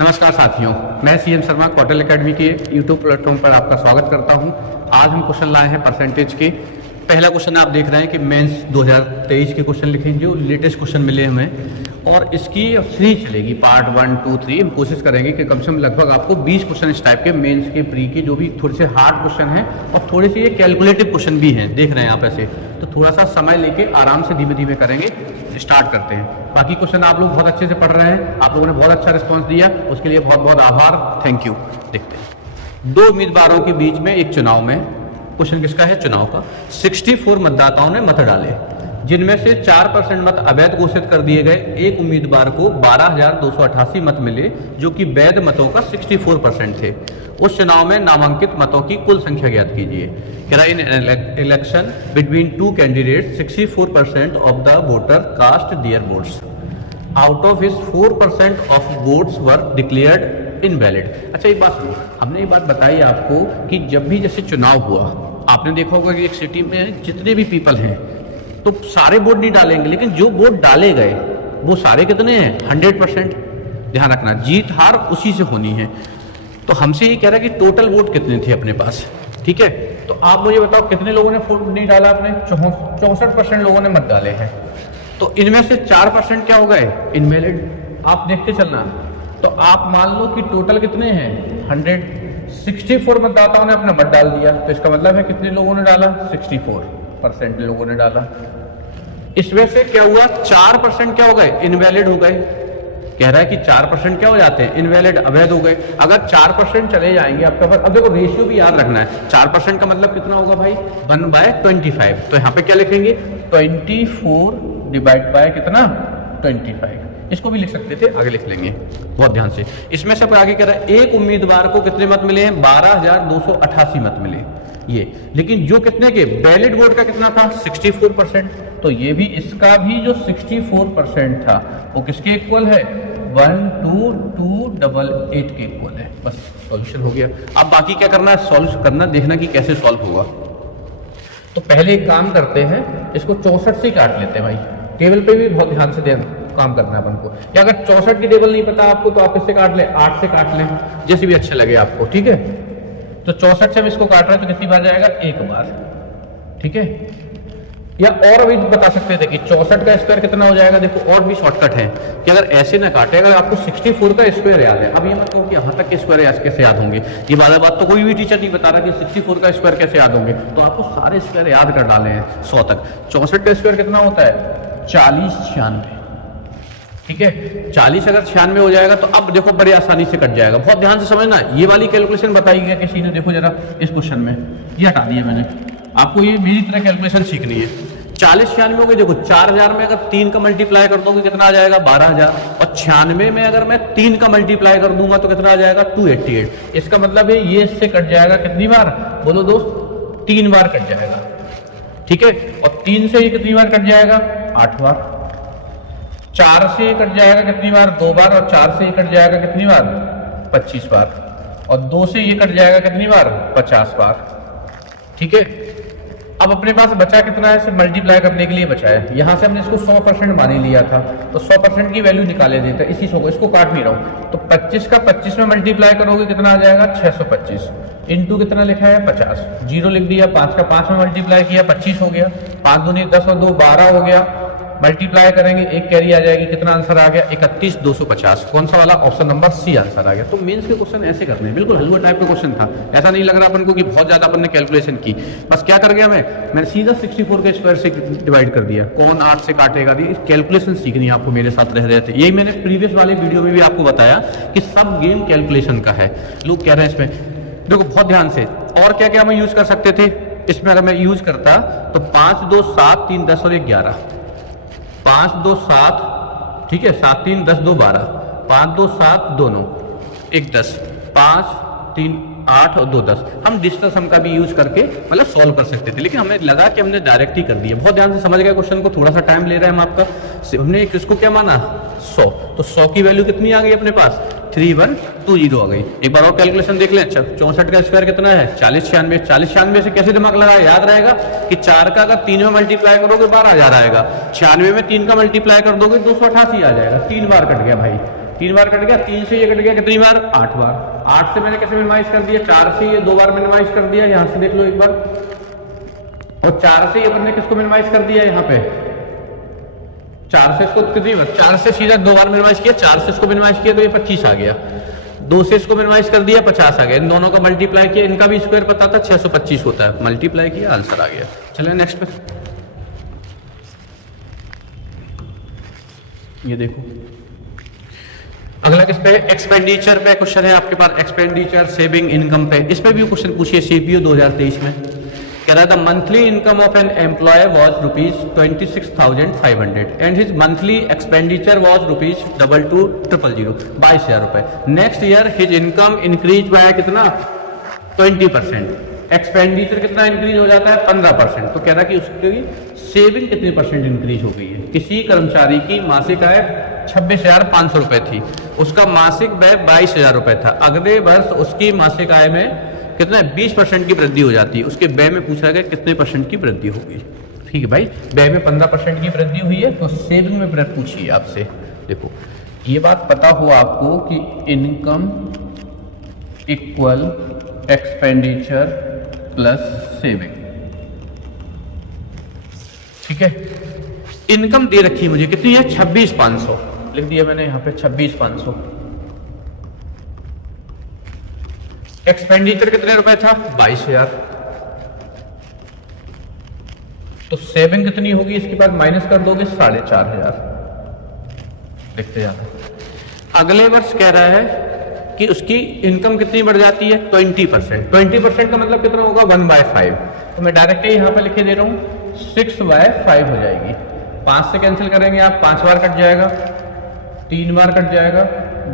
नमस्कार साथियों, मैं सीएम शर्मा कौटिल्य एकेडमी के यूट्यूब प्लेटफॉर्म पर आपका स्वागत करता हूं। आज हम क्वेश्चन लाए हैं परसेंटेज के। पहला क्वेश्चन आप देख रहे हैं कि मेंस 2023 के क्वेश्चन लिखे हैं, जो लेटेस्ट क्वेश्चन मिले हमें, और इसकी सीरीज चलेगी पार्ट 1, 2, 3। हम कोशिश करेंगे कि कम से कम लगभग आपको 20 क्वेश्चन इस टाइप के मेंस के प्री के, जो भी थोड़े से हार्ड क्वेश्चन हैं और थोड़े से ये कैलकुलेटिव क्वेश्चन भी हैं, देख रहे हैं आप ऐसे, तो थोड़ा सा समय लेके आराम से धीमे धीमे करेंगे। स्टार्ट करते हैं। बाकी क्वेश्चन आप लोग बहुत अच्छे से पढ़ रहे हैं, आप लोगों ने बहुत अच्छा रिस्पॉन्स दिया, उसके लिए बहुत बहुत आभार, थैंक यू। देखते हैं, 2 उम्मीदवारों के बीच में एक चुनाव में, क्वेश्चन किसका है? चुनाव का। 64 मतदाताओं ने मत डाले, जिनमें से 4% मत अवैध घोषित कर दिए गए। एक उम्मीदवार को 12,288 मत मिले, जो कि वैध मतों का 64% थे। उस चुनाव में नामांकित मतों की कुल संख्या ज्ञात कीजिए। In election between 2 candidates 64% of the voter cast their votes, out of his 4% of votes were declared invalid. अच्छा, एक बात सुनो, हमने ये बात बताई आपको कि जब भी जैसे चुनाव हुआ, आपने देखा होगा कि एक सिटी में जितने भी पीपल हैं तो सारे वोट नहीं डालेंगे, लेकिन जो वोट डाले गए वो सारे कितने हैं? 100%। ध्यान रखना, जीत हार उसी से होनी है। तो हमसे ये कह रहा है कि टोटल वोट कितने थे अपने पास, ठीक है? तो आप मुझे बताओ कितने लोगों ने वोट नहीं डाला? आपने 64% लोगों ने मत डाले हैं। तो इनमें से 4% क्या हो गए? इनवैलिड। आप देखते चलना। तो आप मान लो कि टोटल कितने हैं? 164 मतदाताओं ने अपना मत डाल दिया, तो इसका मतलब है कितने लोगों ने डाला? 64% लोगों ने डाला। इसमें से क्या हुआ? 4% क्या हो गए? इनवैलिड हो गए। कह रहा है कि 4% क्या हो जाते हैं? इनवैलिड, अवैध हो गए। अगर 4% चले जाएंगे आपका पास, अब देखो रेशियो भी याद रखना है। 4% का मतलब कितना होगा भाई? 1/25। तो यहाँ पे क्या लिखेंगे? 24 डिवाइड बाय कितना? 25। इसको भी लिख सकते थे, आगे लिख लेंगे बहुत ध्यान से। इसमें से आगे कह रहा है एक उम्मीदवार को कितने मत मिले हैं? 12,288 मत मिले ये, लेकिन जो कितने के वैलिड वोट का कितना था? 64%। तो ये भी, इसका भी जो 64% था वो किसके इक्वल है? 12288 के इक्वल है। बस सॉल्यूशन हो गया। अब बाकी क्या करना है? सॉल्व करना, देखना कि कैसे सॉल्व होगा। तो पहले एक काम करते हैं, इसको 64 से काट लेते हैं भाई। टेबल पे भी बहुत ध्यान से काम करना है अपन को। या अगर 64 की टेबल नहीं पता आपको तो आप इससे काट ले, 8 से काट लें, जैसे भी अच्छा लगे आपको, ठीक है? तो 64 से हम इसको काट रहे हैं तो कितनी बार जाएगा? 1 बार, ठीक है? या और भी बता सकते थे कि 64 का स्क्वायर कितना हो जाएगा। देखो और भी शॉर्टकट है कि अगर ऐसे ना काटे, अगर आपको 64 का स्क्वायर याद है, अब ये मत कहो कि यहाँ तक के स्क्वायर कैसे याद होंगे। ये वाला बात तो कोई भी टीचर नहीं बता रहा कि 64 का स्क्वायर कैसे याद होंगे, तो आपको सारे स्क्वायर याद कर डाले हैं 100 तक। 64 का स्क्वायर कितना होता है? 40 96, ठीक है? 40 अगर 96 हो जाएगा तो अब देखो बड़ी आसानी से कट जाएगा। बहुत ध्यान से समझना, ये वाली कैलकुलेशन बताई गई किसी ने, देखो जरा इस क्वेश्चन में, ये हटा दिया मैंने। आपको ये मेरी तरह कैलकुलेशन सीखनी है। 40 96 हो गई। देखो 4000 में अगर 3 का मल्टीप्लाई कर दोगे कितना आ जाएगा? 12000। और 96 में अगर मैं 3 का मल्टीप्लाई कर दूंगा तो कितना आ जाएगा? 288। इसका मतलब है ये इससे कट जाएगा कितनी बार? बोलो दोस्त, 3 बार कट जाएगा, ठीक है? और 3 से ये कितनी बार कट जाएगा? 8 बार। 4 से ये कट जाएगा कितनी बार? 2 बार। और 4 से ये कट जाएगा कितनी बार? 25 बार। और 2 से ये कट जाएगा कितनी बार? 50 बार, ठीक है? अब अपने पास बचा कितना है? सिर्फ मल्टीप्लाई करने के लिए बचा है। यहाँ से हमने इसको 100% मान ही लिया था, तो 100% की वैल्यू निकाले देते हैं इसी 100 को। इसको काट नहीं रहा हूँ, तो 25 का 25 में मल्टीप्लाई करोगे कितना आ जाएगा? 625 इंटू कितना लिखा है? 50। 0 लिख दिया। 5 का 5 में मल्टीप्लाई किया, 25 हो गया। 5 दूनी 10 और 2 12 हो गया। मल्टीप्लाई करेंगे, एक कैरी आ जाएगी। कितना आंसर आ गया? 31,250। कौन सा वाला? ऑप्शन नंबर सी आंसर आ गया। तो मेंस के क्वेश्चन ऐसे करने हैं, बिल्कुल हलवा टाइप का क्वेश्चन था। ऐसा नहीं लग रहा अपन को कि बहुत ज्यादा अपन ने कैलकुलेशन की। बस क्या कर गया मैंने सीधा 64 के स्क्वायर से डिवाइड कर दिया। कौन 8 से काटेगा? कैलकुलेशन सीखनी है आपको मेरे साथ रह रहे थे। यही मैंने प्रीवियस वाले वीडियो में भी आपको बताया कि सब गेम कैलकुलेशन का है। लोग कह रहे हैं इसमें, देखो बहुत ध्यान से, और क्या क्या हम यूज कर सकते थे इसमें? अगर मैं यूज करता तो 5 2 7 3 10 और 1 11, 5 2 7, ठीक है? 7 3 10 2 12, 5 2 7 2 9 1 10, 5 3 8 और 2 10। हम डिजिटल सम का भी यूज करके मतलब सॉल्व कर सकते थे, लेकिन हमें लगा कि हमने डायरेक्ट ही कर दिया। बहुत ध्यान से समझ गए क्वेश्चन को, थोड़ा सा टाइम ले रहे हैं हम आपका। हमने किसको क्या माना? 100। तो 100 की वैल्यू कितनी आ गई अपने पास? 3120 आ गई। एक बार और कैलकुलेशन देख लें। 64 का स्क्वायर कितना है? 40 96। 40 96 से कैसे दिमाग लगाया? याद रहेगा कि 4 का अगर 3 में मल्टीप्लाई करोगे 12,000 आएगा। 96 में 3 का मल्टीप्लाई कर दोगे 288 आ जाएगा। 3 बार कट गया भाई। 3 बार कट गया, 3 से ये कट गया कितनी बार, 8 बार। 8 से मैंने कैसे मिनिमाइज कर दिया, 4 से ये 2 बार मिनिमाइज कर दिया, यहाँ से देख लो एक बार। और 4 से ये मैंने किसको मिनिमाइज कर दिया, यहाँ पे 4 से इसको कितनी बार, 4 से सीधा 2 बार मिनिमाइज किया, 4 से इसको मिनिमाइज किया तो ये 25 आ गया। 2 से इसको मिनिमाइज कर दिया, 50 आ गया। इन दोनों का मल्टीप्लाई किया, इनका भी स्क्वायर पता था 625 होता है, मल्टीप्लाई किया, आंसर आ गया। चलिए नेक्स्ट पे, ये देखो अगला किस पे, एक्सपेंडिचर पे क्वेश्चन है आपके पास। एक्सपेंडिचर, सेविंग, इनकम पे, इस पे भी क्वेश्चन पूछिए सीपीयू 2023 में। कह रहा था monthly income of an employ was ₹26,500 and his monthly expenditure was ₹22,000 ₹22,000। Next year his income increase by कितना, 20%। एक्सपेंडिचर कितना इंक्रीज हो जाता है, 15%। तो कह रहा कि उसकी सेविंग कितनी परसेंट इंक्रीज हो गई है। किसी कर्मचारी की मासिक आय 26,500 रुपए थी, उसका मासिक व्यय 22,000 था। अगले वर्ष उसकी मासिक आय में कितना 20% की वृद्धि हो जाती है। उसके व्यय में पूछा गया कितने परसेंट की वृद्धि होगी। ठीक है भाई, व्यय में 15% की वृद्धि हुई है, तो सेविंग में वृद्धि पूछिए आपसे। देखो ये बात पता हो आपको कि income equal expenditure plus saving. ठीक है, इनकम दे रखी है मुझे कितनी है, 26,500 लिख दिया मैंने यहाँ पे, 26,500। एक्सपेंडिचर कितने रुपए था, 22,000। तो सेविंग कितनी होगी इसके बाद, माइनस कर दोगे 4,500। देखते जाना। अगले वर्ष कह रहा है कि उसकी इनकम कितनी बढ़ जाती है, 20%। 20% का मतलब कितना होगा, 1/5। तो मैं डायरेक्ट यहाँ पे लिखे दे रहा हूँ, 6/5 हो जाएगी। 5 से कैंसिल करेंगे आप, 5 बार कट जाएगा, 3 बार कट जाएगा,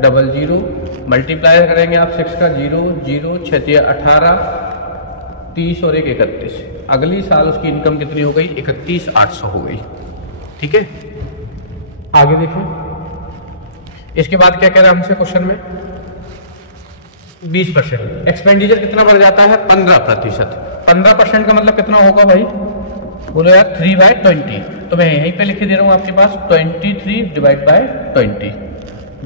00 मल्टीप्लाई करेंगे आप 6 का 0 0 6 18 30 और 1 31। अगली साल उसकी इनकम कितनी हो गई, 31,800 हो गई। ठीक है, आगे देखिए। इसके बाद क्या कह रहा है हमसे क्वेश्चन में, 20%। एक्सपेंडिचर कितना बढ़ जाता है, 15%। 15% का मतलब कितना होगा भाई, बोलो यार, 3/20। तो मैं यहीं पे लिख दे रहा हूं आपके पास, 23/20।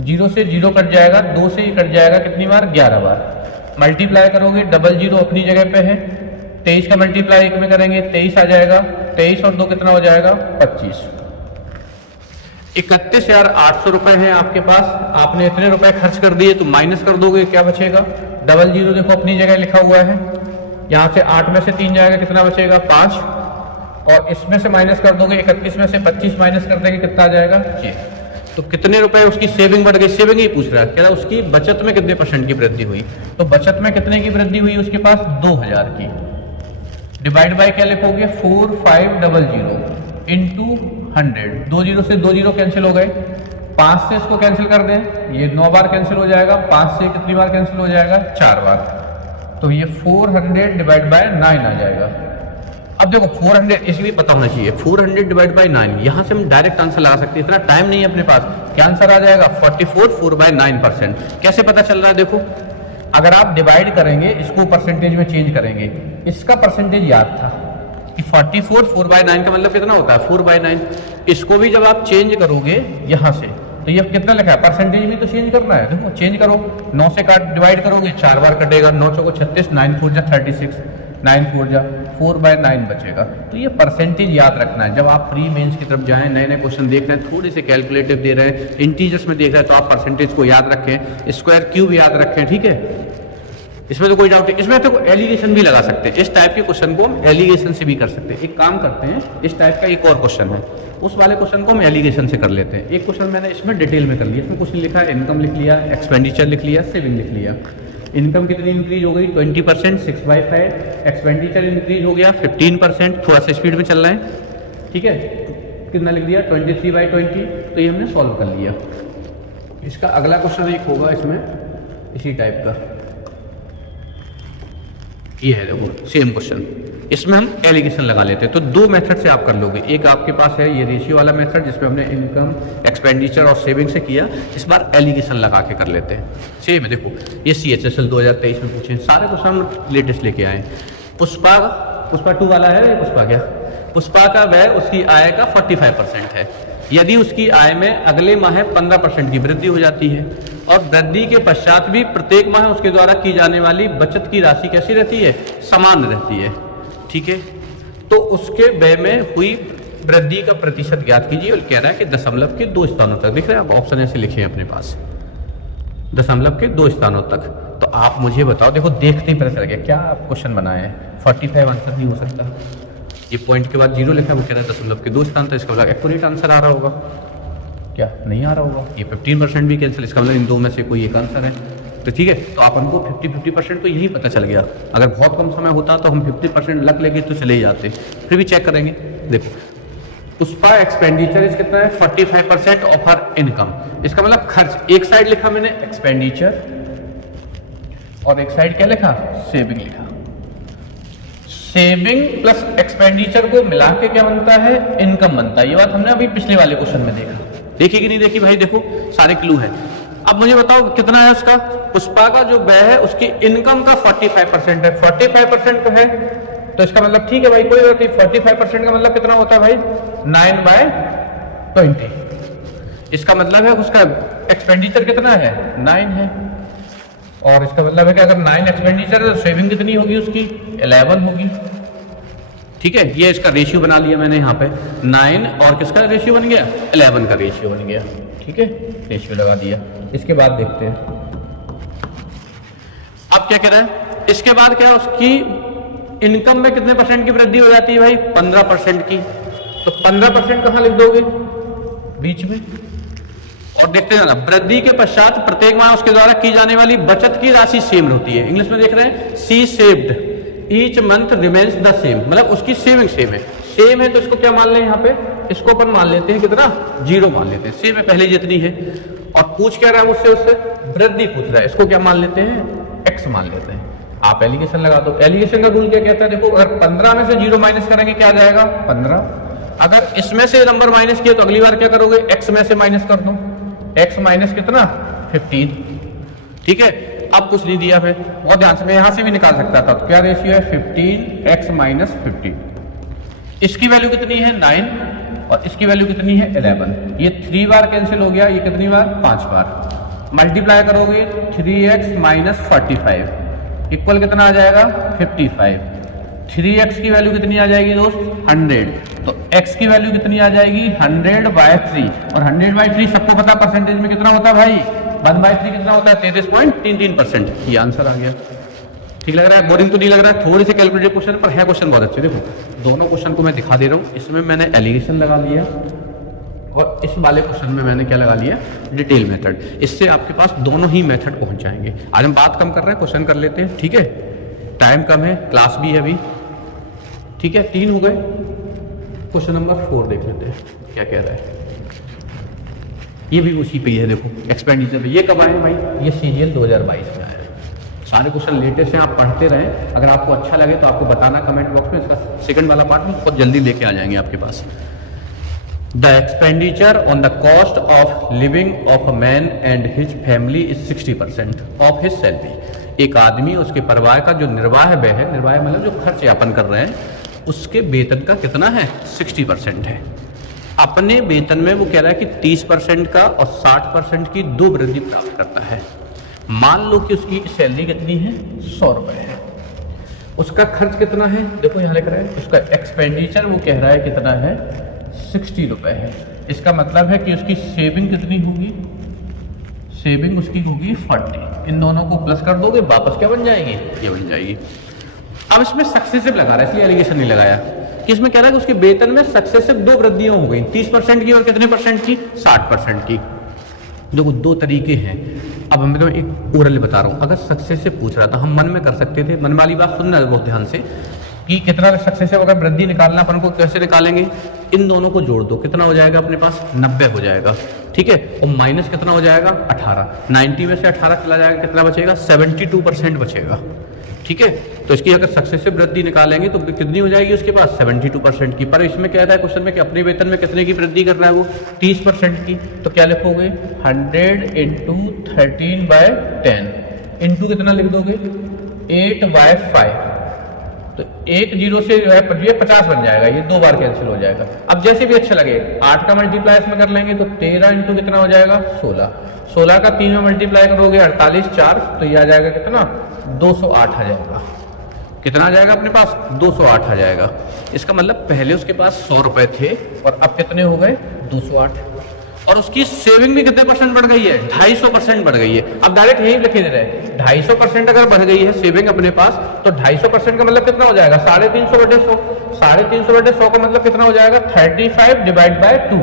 0 से 0 कट जाएगा, 2 से ही कट जाएगा, कितनी बार, 11 बार। मल्टीप्लाई करोगे, 00 अपनी जगह पे है, 23 का मल्टीप्लाई 1 में करेंगे, 23 आ जाएगा। 23 और 2 कितना हो जाएगा, 25। 31,800 रुपए है आपके पास। आपने इतने रुपए खर्च कर दिए, तो माइनस कर दोगे, क्या बचेगा, 00 देखो अपनी जगह लिखा हुआ है, यहाँ से 8 में से 3 जाएगा, कितना बचेगा, 5। और इसमें से माइनस कर दोगे, 31 में से 25 माइनस कर देंगे, कितना आ जाएगा, 6। तो कितने रुपए उसकी सेविंग बढ़ गई, सेविंग ही पूछ रहा है। कह रहा उसकी बचत में कितने % की वृद्धि हुई। तो बचत में कितने की वृद्धि हुई उसके पास, 2,000 की। डिवाइड बाय क्या लिखोगे, 4500 इंटू 100। 20 से 20 कैंसिल हो गए, 5 से इसको कैंसिल कर दें, ये 9 बार कैंसिल हो जाएगा। 5 से कितनी बार कैंसिल हो जाएगा, 4 बार। तो ये 400 डिवाइड बाय 9 आ जाएगा। अब देखो 400 इसलिए पता होना चाहिए, 400 डिवाइड बाय 9, यहां से हम डायरेक्ट आंसर लगा सकते हैं, इतना टाइम नहीं है अपने पास। क्या आंसर आ जाएगा, 44 4/9%। कैसे पता चल रहा है, देखो अगर आप डिवाइड करेंगे, इसको परसेंटेज में चेंज करेंगे, इसका परसेंटेज याद था कि 44 4/9 का मतलब कितना होता है, 4/9। इसको भी जब आप चेंज करोगे यहां से, तो ये कितना लिखा है, परसेंटेज भी तो चेंज करना है। देखो चेंज करो, 9 से काट डिवाइड करोगे, 4 बार कटेगा, 9 चौको 36, 9 4 जा 36, 9 4 जा 4/9 बचेगा। तो ये परसेंटेज याद रखना है। जब आप प्री मेंस की तरफ जाएं, नए नए क्वेश्चन देख रहे हैं, थोड़े से कैलकुलेटिव दे रहे हैं, इंटीजर्स में देख रहे हैं, तो आप परसेंटेज को याद रखें, स्क्वायर क्यूब याद रखें। ठीक है, इसमें तो कोई डाउट नहीं। इसमें तो एलिगेशन भी लगा सकते हैं, इस टाइप के क्वेश्चन को हम एलिगेशन से भी कर सकते हैं। एक काम करते हैं, इस टाइप का एक और क्वेश्चन है, उस वाले क्वेश्चन को हम एलिगेशन से कर लेते हैं। एक क्वेश्चन मैंने इसमें डिटेल में कर लिया, इसमें क्वेश्चन लिखा है, इनकम लिख लिया, एक्सपेंडिचर लिख लिया, सेविंग लिख लिया। इनकम कितनी इंक्रीज हो गई, 20%, 6/5। एक्सपेंडिचर इंक्रीज हो गया 15%, थोड़ा सा स्पीड में चल रहा है। ठीक है, कितना लिख दिया, 23/20। तो ये हमने सॉल्व कर लिया। इसका अगला क्वेश्चन एक होगा इसमें इसी टाइप का, ये है देखो सेम क्वेश्चन, इसमें हम एलिगेशन लगा लेते हैं। तो 2 मेथड से आप कर लोगे। एक आपके पास है ये रेशियो वाला मेथड, जिसमें हमने इनकम, एक्सपेंडिचर और सेविंग से किया। इस बार एलिगेशन लगा के कर लेते हैं। सेम है, देखो ये CHSL 2023 में पूछे, सारे क्वेश्चन हम लेटेस्ट लेके आए। पुष्पा 2 वाला है, पुष्पा क्या, पुष्पा का व्यय उसकी आय का 45% है। यदि उसकी आय में अगले माह 15% की वृद्धि हो जाती है और वृद्धि के पश्चात भी प्रत्येक माह उसके द्वारा की जाने वाली बचत की राशि कैसी रहती है, समान रहती है, ठीक है, तो उसके व्यय में हुई वृद्धि का प्रतिशत ज्ञात कीजिए। और कह रहा है कि दशमलव के 2 स्थानों तक, दिख रहा है, आप ऑप्शन ऐसे लिखे हैं अपने पास, दशमलव के 2 स्थानों तक। तो आप मुझे बताओ, देखो देखते ही पता चल गया क्या आप क्वेश्चन बनाए हैं, 45 आंसर नहीं हो सकता। ये पॉइंट के बाद 0 लिखा है, वो कह रहा है दशमलव के 2 स्थान, तो इसका मतलब एक्यूरेट आंसर आ रहा होगा, क्या नहीं आ रहा होगा। ये 15% भी कैंसिल, इसका मतलब इन दो में से कोई एक आंसर है। तो ठीक है, तो अपन को 50% तो यही पता चल गया। अगर बहुत कम समय होता तो हम 50% लग लेके तो चले ही जाते, फिर भी चेक करेंगे। देखो पुष्पा एक्सपेंडिचर इस कितना है, 45% ऑफ हर इनकम। इसका मतलब खर्च, एक साइड लिखा मैंने एक्सपेंडिचर और एक साइड क्या लिखा, सेविंग लिखा। सेविंग प्लस एक्सपेंडिचर को मिला के क्या बनता है, इनकम बनता है। ये बात हमने अभी पिछले वाले क्वेश्चन में देखा, देखी कि नहीं देखी भाई, देखो सारे क्लू है। अब मुझे बताओ कितना है उसका, पुष्पा का जो व्यय है उसकी इनकम का 45% है, 45% है, तो इसका मतलब ठीक है भाई, कोई बात नहीं, 45% का मतलब कितना होता है भाई, 9/20। इसका मतलब है उसका एक्सपेंडिचर कितना है, 9 है, और इसका मतलब है कि अगर 9 एक्सपेंडिचर है तो सेविंग कितनी होगी उसकी, 11 होगी। ठीक है, ये इसका रेशियो बना लिया मैंने यहाँ पे, 9 और किसका रेशियो बन गया, 11 का रेशियो बन गया। ठीक है, रेशियो लगा दिया। इसके बाद देखते हैं अब क्या कह रहा है, इसके बाद क्या है, उसकी इनकम में कितने % की वृद्धि हो जाती है भाई, 15% की। तो 15% कहां लिख दोगे, बीच में, और देखते हैं ना, वृद्धि के पश्चात प्रत्येक माह उसके द्वारा की जाने वाली बचत की राशि सेम होती है। इंग्लिश में देख रहे हैं, C saved each month remains the same, मतलब उसकी सेविंग सेम है। सेम है तो इसको क्या मान लें, यहाँ पे इसको अपन मान लेते हैं कितना, 0 मान लेते हैं, सेम है पहले जितनी है। और पूछ क्या रहा है मुझसे, उससे वृद्धि पूछ रहा है, इसको क्या मान लेते हैं, x मान लेते हैं। आप एलिगेशन लगा दो, एलिगेशन का रूल क्या कहता है, देखो अगर 15 में से 0 माइनस करेंगे क्या आ जाएगा, 15। अगर इसमें से नंबर माइनस किया तो अगली बार क्या करोगे, x में से माइनस कर दो, x माइनस कितना, 15। ठीक है, अब कुछ नहीं दिया फिर, बहुत ध्यान से, मैं यहां से भी निकाल सकता था। तो क्या रेशियो है, 15x माइनस 15। इसकी वैल्यू कितनी है, 9, और इसकी वैल्यू कितनी है, 11। ये 3 बार कैंसिल हो गया, ये कितनी बार, 5 बार। मल्टीप्लाई करोगे 3x माइनस 45 इक्वल कितना आ जाएगा, 55। 3x की वैल्यू कितनी आ जाएगी दोस्त, 100। तो x की वैल्यू कितनी आ जाएगी, 100/3, और 100/3 सबको पता परसेंटेज में कितना होता है भाई, 1/3 कितना होता है, 33.33%। ये आंसर आ गया। ठीक लग रहा है, बोरिंग तो नहीं लग रहा है, थोड़ी सी कैलकुलेटेड क्वेश्चन पर है, क्वेश्चन बहुत अच्छे। देखो दोनों क्वेश्चन को मैं दिखा दे रहा हूँ, इसमें मैंने एलिगेशन लगा लिया और इस वाले क्वेश्चन में मैंने क्या लगा लिया, डिटेल मेथड। इससे आपके पास दोनों ही मेथड पहुंच जाएंगे। आज हम बात कम कर रहे हैं, क्वेश्चन कर लेते हैं। ठीक है, टाइम कम है, क्लास भी है अभी। ठीक है, 3 हो गए। क्वेश्चन नंबर 4 देख लेते हैं क्या कह रहा है। ये भी उसी पे है, देखो एक्सपेंडिचर पे। ये कब आए भाई, ये सीजीएल 2022 में आया। सारे क्वेश्चन लेटेस्ट हैं, आप पढ़ते रहें। अगर आपको अच्छा लगे तो आपको बताना कमेंट बॉक्स में, इसका सेकंड वाला पार्ट में बहुत जल्दी लेके आ जाएंगे आपके पास। The expenditure on the cost of living of a man and his family is 60% of his salary. एक आदमी, उसके परिवार का जो निर्वाह व्यय है, निर्वाह मतलब जो खर्च यापन कर रहे हैं, उसके वेतन का कितना है, 60% है। अपने वेतन में वो कह रहा है कि 30% का और 60% की 2 वृद्धि प्राप्त करता है। मान लो कि उसकी सैलरी कितनी है, 100 रुपए है। उसका खर्च कितना है, देखो यहाँ लिख रहा है, उसका एक्सपेंडिचर वो कह रहा है कितना है, 60 रुपए है। इसका मतलब है कि उसकी सेविंग कितनी होगी, सेविंग उसकी होगी 40। इन दोनों को प्लस कर दोगे, वापस क्या बन जाएगी, ये बन जाएगी। अब इसमें सक्सेसिव लगा रहा है, इसलिए एलिगेशन नहीं लगाया, कि इसमें कह रहा है कि उसके वेतन में सक्सेसिव 2 वृद्धियां हो गई, 30% की और कितने % की, 60% की। देखो 2 तरीके हैं। अब मैं तो एक ओरल बता रहा हूँ, अगर सक्सेसिव पूछ रहा था हम मन में कर सकते थे। मन वाली बात सुनना बहुत ध्यान से, कि कितना सक्सेसिव, अगर वृद्धि निकालना अपन को कैसे निकालेंगे, इन दोनों को जोड़ दो, कितना हो जाएगा अपने पास, 90 हो जाएगा। ठीक है, और माइनस कितना हो जाएगा, 18। 90 में से 18 चला जाएगा, कितना बचेगा, 72% बचेगा। ठीक है, तो इसकी अगर सक्सेसिव वृद्धि निकालेंगे तो कितनी हो जाएगी उसके पास, 72% की। पर इसमें क्या है क्वेश्चन में कि अपने वेतन में कितने की वृद्धि कर रहा है वो, 30% की। तो क्या लिखोगे, 100 × 13/10 इंटू कितना लिख दोगे, 8/5 तो एक जीरो से जो है ये 50 बन जाएगा, ये 2 बार कैंसिल हो जाएगा। अब जैसे भी अच्छा लगे 8 का मल्टीप्लाई इसमें कर लेंगे तो 13 इंटू कितना हो जाएगा 16, 16 का 3 में मल्टीप्लाई करोगे 48 4, तो ये आ जाएगा कितना 208 आ जाएगा। कितना आ जाएगा अपने पास 208 आ जाएगा। इसका मतलब पहले उसके पास 100 रुपए थे और अब कितने हो गए 208, और उसकी सेविंग भी कितने परसेंट बढ़ गई है 250% बढ़ गई है। अब डायरेक्ट यही लिखे दे रहे हैं 250% अगर बढ़ गई है सेविंग अपने पास, तो 250% का मतलब कितना हो जाएगा 350 बटे 100, 350 बटे 100 का मतलब कितना हो जाएगा 35 डिवाइड बाय 2,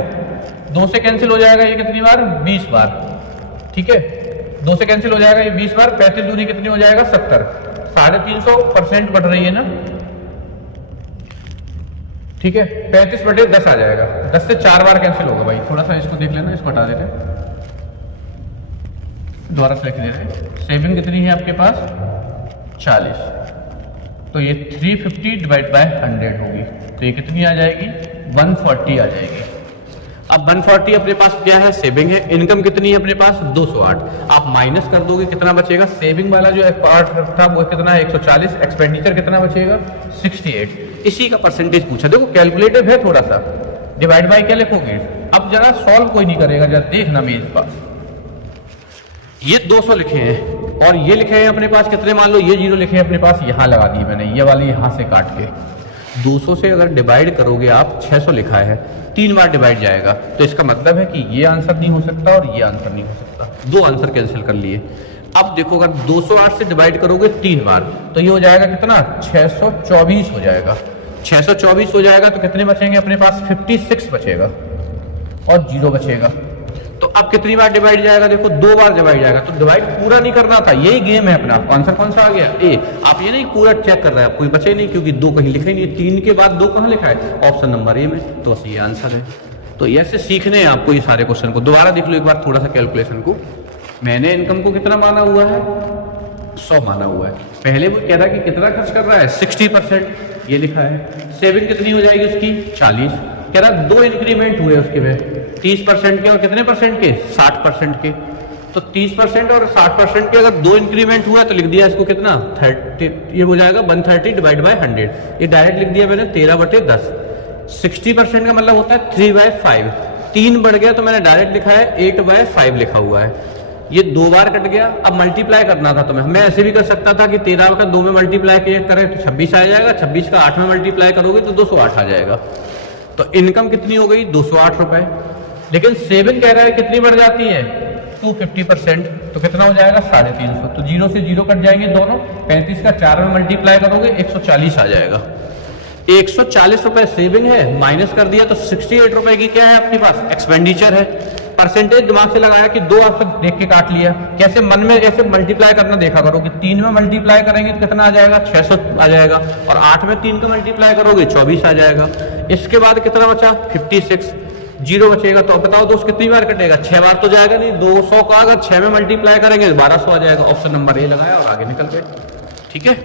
2 से कैंसिल हो जाएगा ये कितनी बार 20 बार, ठीक है 2 से कैंसिल हो जाएगा ये 20 बार, 35 दूनी कितनी हो जाएगा 70, 350% बढ़ रही है ना, ठीक है 35 बटे 10 आ जाएगा, 10 से 4 बार कैंसिल होगा भाई। थोड़ा सा इसको देख लेना, इसको हटा देते हैं, दोबारा से लिख दे रहे हैं। सेविंग कितनी है आपके पास 40, तो ये 350 डिवाइड बाय 100 होगी, तो ये कितनी आ जाएगी 140 आ जाएगी। अब 140 अपने पास क्या है सेविंग है, इनकम कितनी है अपने पास 208, आप माइनस कर दोगे कितना बचेगा, सेविंग वाला जो पार्ट था वो कितना है 140, एक्सपेंडिचर कितना बचेगा 68, इसी का परसेंटेज पूछा। देखो कैलकुलेटिव है थोड़ा सा, डिवाइड बाय क्या लिखोगे, अब जरा सॉल्व कोई नहीं करेगा, जरा देखना मेरे पास ये 200 लिखे हैं और ये लिखे हैं अपने पास कितने, मान लो ये जीरो लिखे हैं अपने पास, यहाँ लगा दी मैंने ये वाले यहाँ से काट के, 200 से अगर डिवाइड करोगे आप 600 लिखा है, 3 बार डिवाइड जाएगा, तो इसका मतलब है कि ये आंसर नहीं हो सकता और ये आंसर नहीं हो सकता, 2 आंसर कैंसिल कर लिए। अब देखो अगर 208 से डिवाइड करोगे 3 बार तो ये हो जाएगा कितना 624 हो जाएगा, 624 हो जाएगा, तो कितने बचेंगे अपने पास 56 बचेगा और 0 बचेगा। तो अब कितनी बार डिवाइड जाएगा, देखो 2 बार डिवाइड जाएगा, तो डिवाइड पूरा नहीं करना था, यही गेम है अपना। आंसर कौन सा आ गया ए, आप ये नहीं पूरा चेक कर रहे हैं, कोई बचे नहीं क्योंकि 2 कहीं लिखे नहीं, 3 के बाद 2 कहाँ लिखा है ऑप्शन नंबर ए में, तो ये आंसर है। तो ऐसे सीखने हैं आपको ये सारे क्वेश्चन को, दोबारा देख लो एक बार थोड़ा सा कैलकुलेशन को। मैंने इनकम को कितना माना हुआ है 100 माना हुआ है, पहले वो कह रहा है कि कितना खर्च कर रहा है 60%, ये लिखा है। सेविंग कितनी हो जाएगी उसकी 40, कह रहा है 2 इंक्रीमेंट हुए उसके में 30% के और कितने परसेंट के 60% के, तो 30% और 60% के अगर 2 इंक्रीमेंट हुआ तो लिख दिया इसको कितना 30, ये हो जाएगा 130 डिवाइड बाय 100, ये डायरेक्ट लिख दिया मैंने 13 बटे 10। 60% का मतलब होता है 3/5, 3 बढ़ गया तो मैंने डायरेक्ट लिखा है 8/5 लिखा हुआ है, ये 2 बार कट गया। अब मल्टीप्लाई करना था तो मैं ऐसे भी कर सकता था कि 13 का 2 में मल्टीप्लाई करें तो 26 आ जाएगा, 26 का 8 में मल्टीप्लाई करोगे तो 208 आ जाएगा। तो इनकम कितनी हो गई 208 रुपए, लेकिन सेविंग कह रहा है कितनी बढ़ जाती है 250%, तो कितना हो जाएगा 350, तो 0 से 0 कट जाएंगे दोनों, 35 का 4 में मल्टीप्लाई करोगे 140 आ जाएगा। 140 रुपए सेविंग है, माइनस कर दिया तो 68 रुपए की क्या है आपके पास एक्सपेंडिचर है। परसेंटेज दिमाग से लगाया कि 2 ऑप्शन देख के काट लिया, कैसे मन में ऐसे मल्टीप्लाई करना देखा करो कि 3 में मल्टीप्लाई करेंगे तो कितना आ जाएगा 600 आ जाएगा, और 8 में 3 का मल्टीप्लाई करोगे 24 आ जाएगा। इसके बाद कितना बचा 56, 0 बचेगा, तो अब बताओ दोस्त कितनी बार कटेगा 6 बार तो जाएगा नहीं, 200 का अगर 6 में मल्टीप्लाई करेंगे 1200 आ जाएगा। ऑप्शन नंबर ए लगाया और आगे निकल गए। ठीक है,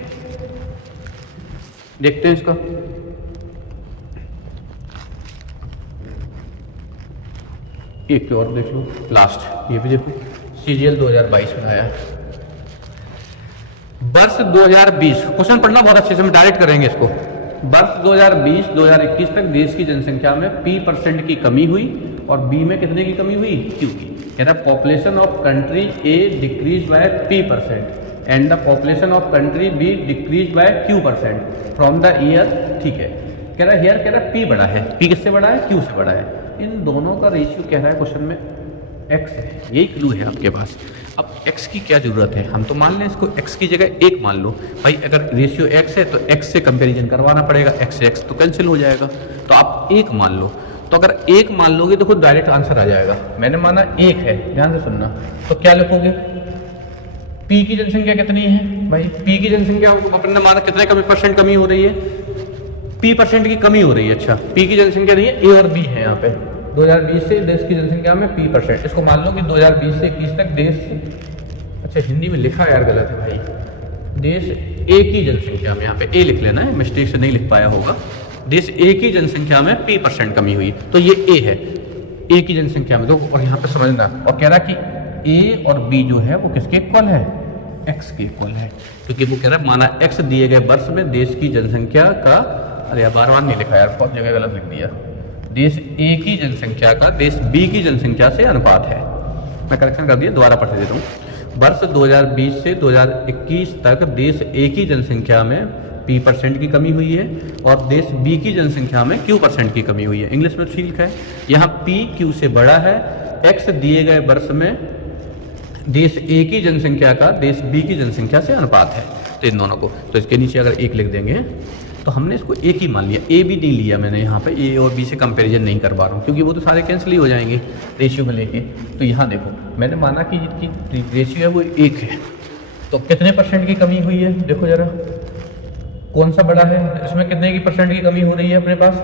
देखते हैं इसका। एक और देख लो लास्ट, ये भी देखो सीजीएल 2022 में आया, वर्ष 2020। क्वेश्चन पढ़ना बहुत अच्छे से, हम डायरेक्ट करेंगे इसको। वर्ष 2020-2021 तक देश की जनसंख्या में P% की कमी हुई और B में कितने की कमी हुई Q की। कह रहा population of country A decrease by P% and the population of country B decrease by Q% from the year. ठीक है, कह रहा हियर कह रहा P बड़ा है, P किससे बड़ा है Q से बड़ा है। इन दोनों का रेशियो कह रहा है क्वेश्चन में x है, यही क्लू है आपके पास। अब x की क्या जरूरत है, हम तो मान लें इसको x की जगह 1 मान लो भाई, अगर रेशियो x है तो x से कंपैरिजन करवाना पड़ेगा, x से x तो कैंसिल हो जाएगा, तो आप 1 मान लो। तो अगर 1 मान लोगे तो खुद डायरेक्ट आंसर आ जाएगा। मैंने माना 1 है, ध्यान से सुनना, तो क्या लिखोगे p की जनसंख्या कितनी है भाई, p की जनसंख्या अपने माना कितने % कमी हो रही है P% की कमी हो रही है। अच्छा, P की जनसंख्या नहीं है, A और B है यहाँ पे। 2020 से देश की जनसंख्या में P%, इसको मान लो कि 2020 से 21 तक देश, अच्छा हिंदी में लिखा यार गलत है भाई, देश A की जनसंख्या में, यहाँ पे A लिख लेना है, मिस्टेक से नहीं लिख पाया होगा। देश A की जनसंख्या में P% कमी हुई, तो ये A है, A की जनसंख्या में। तो और यहाँ पे समझना, और कह रहा कि A और B जो है वो किसके इक्वल है एक्स के इक्वल है, क्योंकि वो कह रहा है माना एक्स दिए गए वर्ष में देश की जनसंख्या का, अरे यार बार बार नहीं लिखा यार, बहुत जगह गलत लिख दिया, देश ए की जनसंख्या का देश बी की जनसंख्या से अनुपात है। मैं करेक्शन कर दिया, दोबारा पढ़ देता हूँ। वर्ष 2020 से 2021 तक देश ए की जनसंख्या में P% की कमी हुई है और देश बी की जनसंख्या में Q% की कमी हुई है। इंग्लिश में ठीक है, यहाँ P Q से बड़ा है, X दिए गए वर्ष में देश ए की जनसंख्या का देश बी की जनसंख्या से अनुपात है। तो इन दोनों को, तो इसके नीचे अगर एक लिख देंगे तो हमने इसको एक ही मान लिया, ए भी नहीं लिया मैंने यहाँ पे, ए और बी से कंपैरिजन नहीं करवा रहा हूँ क्योंकि वो तो सारे कैंसिल ही हो जाएंगे रेशियो में लेके। तो यहाँ देखो मैंने माना कि जिनकी रेशियो है वो 1 है, तो कितने % की कमी हुई है, देखो जरा कौन सा बड़ा है, इसमें कितने की % की कमी हो रही है अपने पास,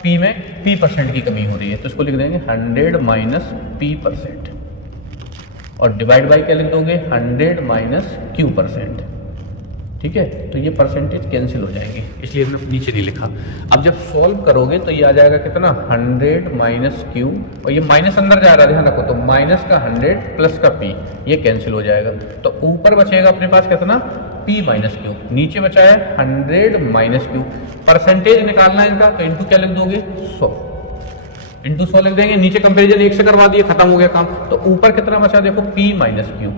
P में P% की कमी हो रही है, तो इसको लिख देंगे 100 माइनस P% और डिवाइड बाई क्या लिख दोगे 100 माइनस Q%। ठीक है, तो ये परसेंटेज कैंसिल हो जाएंगे, इसलिए हमने नीचे नहीं लिखा। अब जब सॉल्व करोगे तो ये आ जाएगा कितना 100 माइनस Q, और ये माइनस अंदर जा रहा है ध्यान रखो, तो माइनस का 100 प्लस का P, ये कैंसिल हो जाएगा। तो ऊपर बचेगा अपने पास कितना P माइनस Q, नीचे बचा है 100 माइनस Q। परसेंटेज निकालना है इनका, तो इंटू क्या लिख दोगे 100, इंटू 100 लिख देंगे, नीचे कंपेरिजन 1 से करवा दिए, खत्म हो गया काम। तो ऊपर कितना बचा देखो P माइनस Q,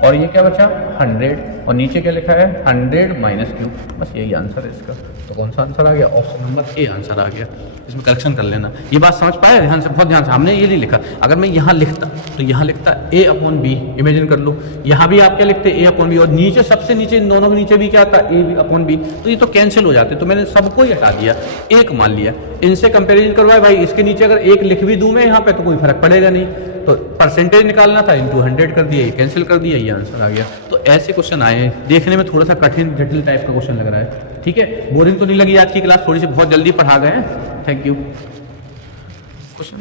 और ये क्या बचा 100, और नीचे क्या लिखा है 100 माइनस Q, बस यही आंसर है इसका। तो कौन सा आंसर आ गया, ऑप्शन नंबर ए आंसर आ गया। इसमें करेक्शन कर लेना, ये बात समझ पाए ध्यान से, बहुत ध्यान से, हमने ये नहीं लिखा। अगर मैं यहाँ लिखता तो यहाँ लिखता A/B, इमेजिन कर लो, यहाँ भी आप क्या लिखते A/B, और नीचे सबसे नीचे इन दोनों के नीचे भी क्या आता A/B, तो ये तो कैंसिल हो जाते, तो मैंने सबको ही हटा दिया, एक मान लिया, इनसे कंपेरिजन करवाए भाई, इसके नीचे अगर एक लिख भी दूं मैं यहाँ पे तो कोई फर्क पड़ेगा नहीं, तो परसेंटेज निकालना था, इंटू 100 कर दिया, ये कैंसिल कर दिया, ये आंसर आ गया। तो ऐसे क्वेश्चन आए हैं, देखने में थोड़ा सा कठिन जटिल टाइप का क्वेश्चन लग रहा है, ठीक है, बोरिंग तो नहीं लगी आज की क्लास, थोड़ी सी बहुत जल्दी पढ़ा गए हैं। Thank you. क्वेश्चन